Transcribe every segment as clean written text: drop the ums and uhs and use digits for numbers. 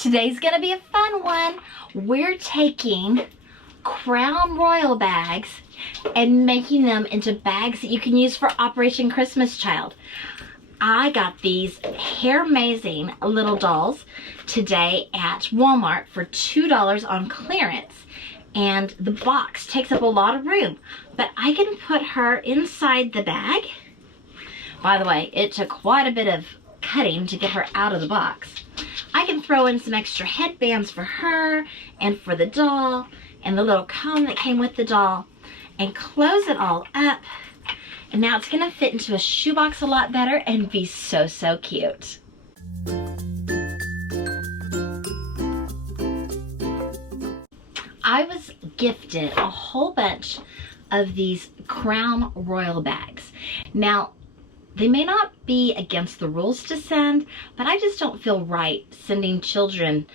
Today's gonna be a fun one. We're taking Crown Royal bags and making them into bags that you can use for Operation Christmas Child. I got these hair-amazing little dolls today at Walmart for $2 on clearance. And the box takes up a lot of room, but I can put her inside the bag. By the way, it took quite a bit of cutting to get her out of the box. I can throw in some extra headbands for her and for the doll and the little comb that came with the doll and close it all up. And now it's gonna fit into a shoebox a lot better and be so, so cute. I was gifted a whole bunch of these Crown Royal bags. Now, they may not be against the rules to send, but I just don't feel right sending children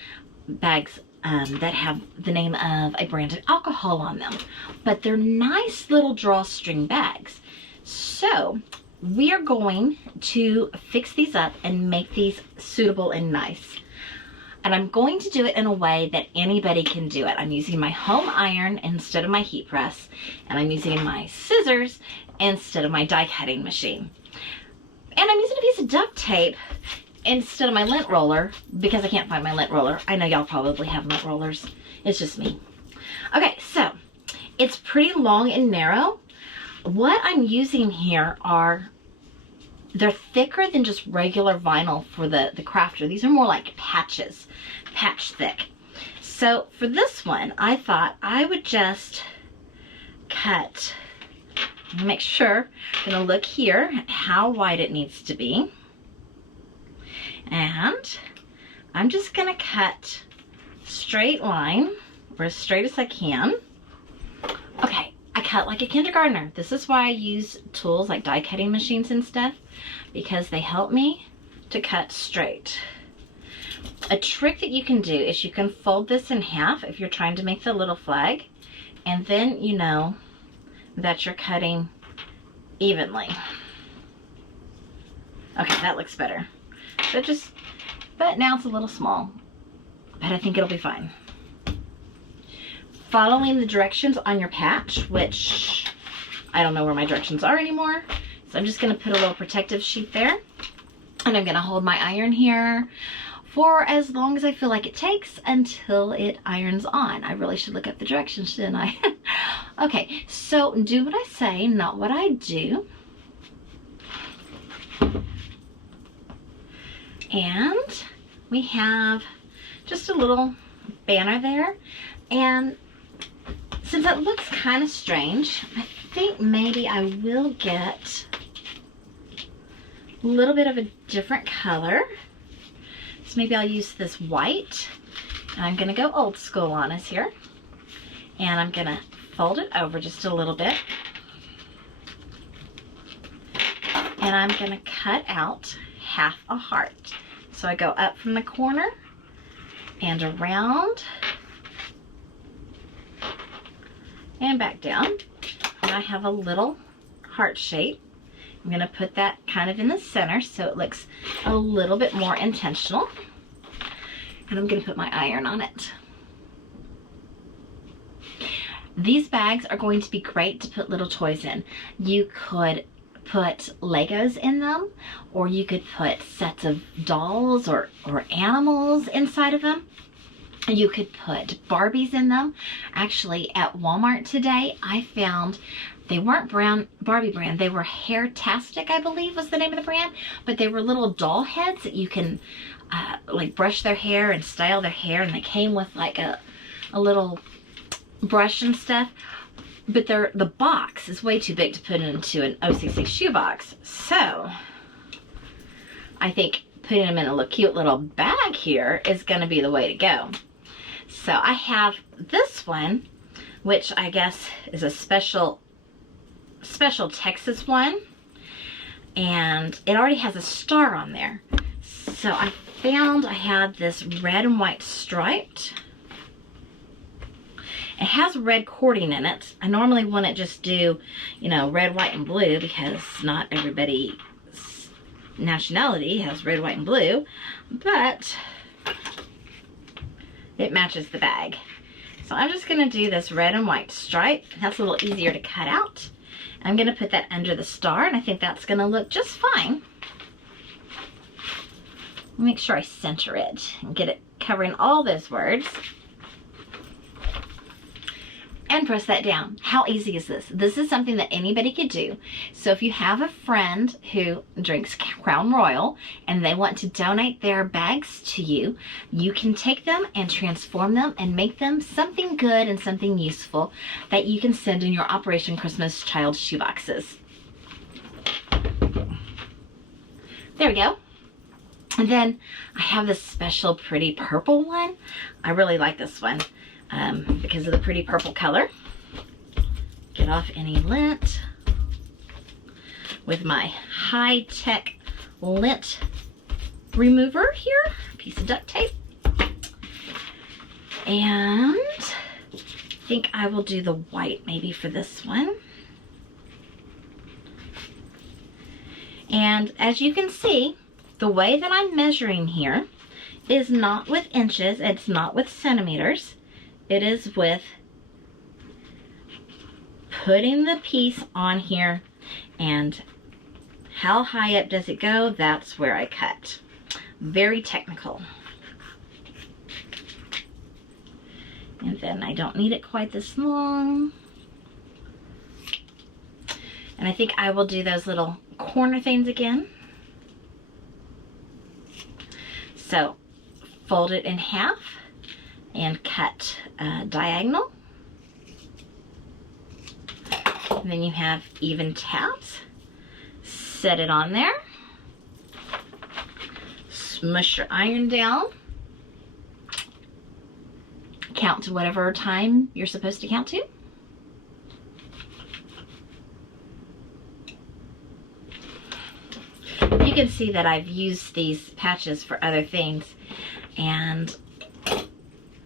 bags that have the name of a brand of alcohol on them. But they're nice little drawstring bags. So we are going to fix these up and make these suitable and nice. And I'm going to do it in a way that anybody can do it. I'm using my home iron instead of my heat press, and I'm using my scissors instead of my die cutting machine. And I'm using a piece of duct tape instead of my lint roller because I can't find my lint roller. I know y'all probably have lint rollers. It's just me. Okay, so it's pretty long and narrow. What I'm using here they're thicker than just regular vinyl for the crafter. These are more like patches, patch thick. So for this one, I thought I would just cut, make sure, I'm gonna look here at how wide it needs to be. And I'm just gonna cut straight line, or as straight as I can. Okay. I cut like a kindergartner. This is why I use tools like die cutting machines and stuff, because they help me to cut straight. A trick that you can do is you can fold this in half if you're trying to make the little flag, and then you know that you're cutting evenly. Okay, that looks better. So but now it's a little small, but I think it'll be fine. Following the directions on your patch, which I don't know where my directions are anymore. So I'm just gonna put a little protective sheet there. And I'm gonna hold my iron here for as long as I feel like it takes until it irons on. I really should look up the directions, shouldn't I? Okay, so do what I say, not what I do. And we have just a little banner there. And since it looks kind of strange, I think maybe I will get a little bit of a different color. So maybe I'll use this white. And I'm gonna go old school on us here. And I'm gonna fold it over just a little bit. And I'm gonna cut out half a heart. So I go up from the corner and around and back down, and I have a little heart shape. I'm gonna put that kind of in the center so it looks a little bit more intentional, and I'm gonna put my iron on it. These bags are going to be great to put little toys in. You could put Legos in them, or you could put sets of dolls or animals inside of them. You could put Barbies in them. Actually, at Walmart today, I found they weren't Barbie brand. They were Hairtastic, I believe was the name of the brand. But they were little doll heads that you can like brush their hair and style their hair. And they came with like a little brush and stuff. But the box is way too big to put into an OCC shoebox. So I think putting them in a cute little bag here is going to be the way to go. So I have this one, which I guess is a special Texas one, and it already has a star on there. So I found I had this red and white striped. It has red cording in it. I normally wouldn't just do, you know, red, white, and blue because not everybody's nationality has red, white, and blue, but it matches the bag. So I'm just gonna do this red and white stripe. That's a little easier to cut out. I'm gonna put that under the star, and I think that's gonna look just fine. Make sure I center it and get it covering all those words. And press that down. How easy is this? This is something that anybody could do. So if you have a friend who drinks Crown Royal and they want to donate their bags to you, you can take them and transform them and make them something good and something useful that you can send in your Operation Christmas Child shoeboxes. There we go. And then I have this special pretty purple one. I really like this one. Because of the pretty purple color. Get off any lint with my high-tech lint remover here, piece of duct tape. And I think I will do the white maybe for this one. And as you can see, the way that I'm measuring here is not with inches, it's not with centimeters. It is with putting the piece on here, and how high up does it go? That's where I cut. Very technical. And then I don't need it quite this long. And I think I will do those little corner things again. So fold it in half and cut diagonal. And then you have even tabs. Set it on there. Smush your iron down. Count to whatever time you're supposed to count to. You can see that I've used these patches for other things, and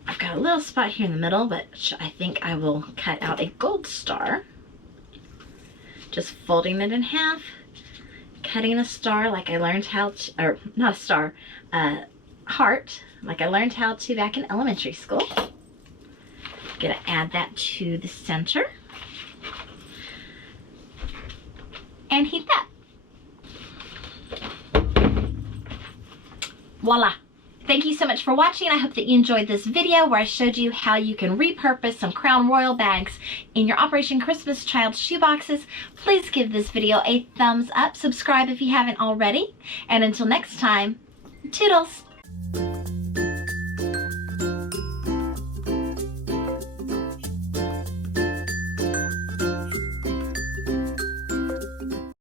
I've got a little spot here in the middle, but I think I will cut out a gold star. Just folding it in half, cutting a star like I learned how to, or not a star, heart, like I learned how to back in elementary school. Gonna add that to the center. And heat that. Voila! Thank you so much for watching. I hope that you enjoyed this video where I showed you how you can repurpose some Crown Royal bags in your Operation Christmas Child shoeboxes. Please give this video a thumbs up, subscribe if you haven't already, and until next time, toodles!